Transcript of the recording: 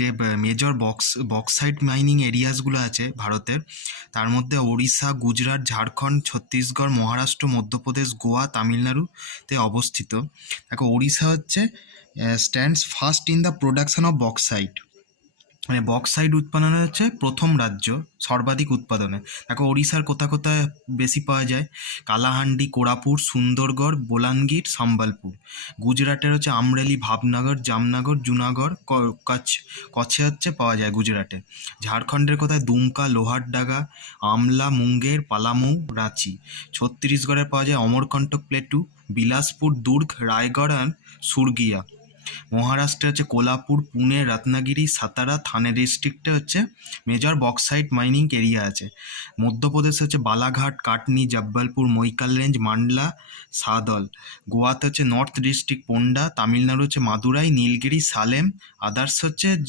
যে major bauxite mining এরিয়াসগুলো আছে ভারতের, তার মধ্যে ওড়িশা, গুজরাট, ঝাড়খণ্ড, ছত্তিশগড়, মহারাষ্ট্র, মধ্যপ্রদেশ, গোয়া, তামিলনাড়ুতে অবস্থিত। দেখো, ওড়িশা হচ্ছে stands first in the production of bauxite, মানে বক্সাইট উৎপাদনে হচ্ছে প্রথম রাজ্য সর্বাধিক উৎপাদনে। দেখো, ওড়িশার কোথায় কোথায় বেশি পাওয়া যায়: কালাহান্ডি, কোরাপুট, সুন্দরগড়, বোলাঙ্গীর, সম্বলপুর। গুজরাটের হচ্ছে আমরেলি, ভাবনগর, জামনগর, জুনাগড়, কচ্ছে হচ্ছে পাওয়া যায় গুজরাটে। ঝাড়খণ্ডের কোথায় দুমকা, লোহারডাগা, আমলা, মুঙ্গের, পালামৌ, রাঁচি। ছত্তিশগড়ে পাওয়া যায় অমরকন্টক প্লেটু, বিলাসপুর, দুর্গ, রায়গড় আর সুরগিয়া। মহারাষ্ট্রে হচ্ছে কোলাপুর, পুনে, রত্নাগিরি, সাতারা, থানে ডিস্ট্রিক্টে হচ্ছে মেজর বক্সাইট মাইনিং এরিয়া আছে। মধ্যপ্রদেশে হচ্ছে বালাঘাট, কাটনি, জব্বলপুর, মৈকাল রেঞ্জ, মান্ডলা, সাদল। গোয়াতে হচ্ছে নর্থ ডিস্ট্রিক্ট, পোন্ডা। তামিলনাড়ু হচ্ছে মাদুরাই, নীলগিরি, সালেম। আদার্স হচ্ছে যে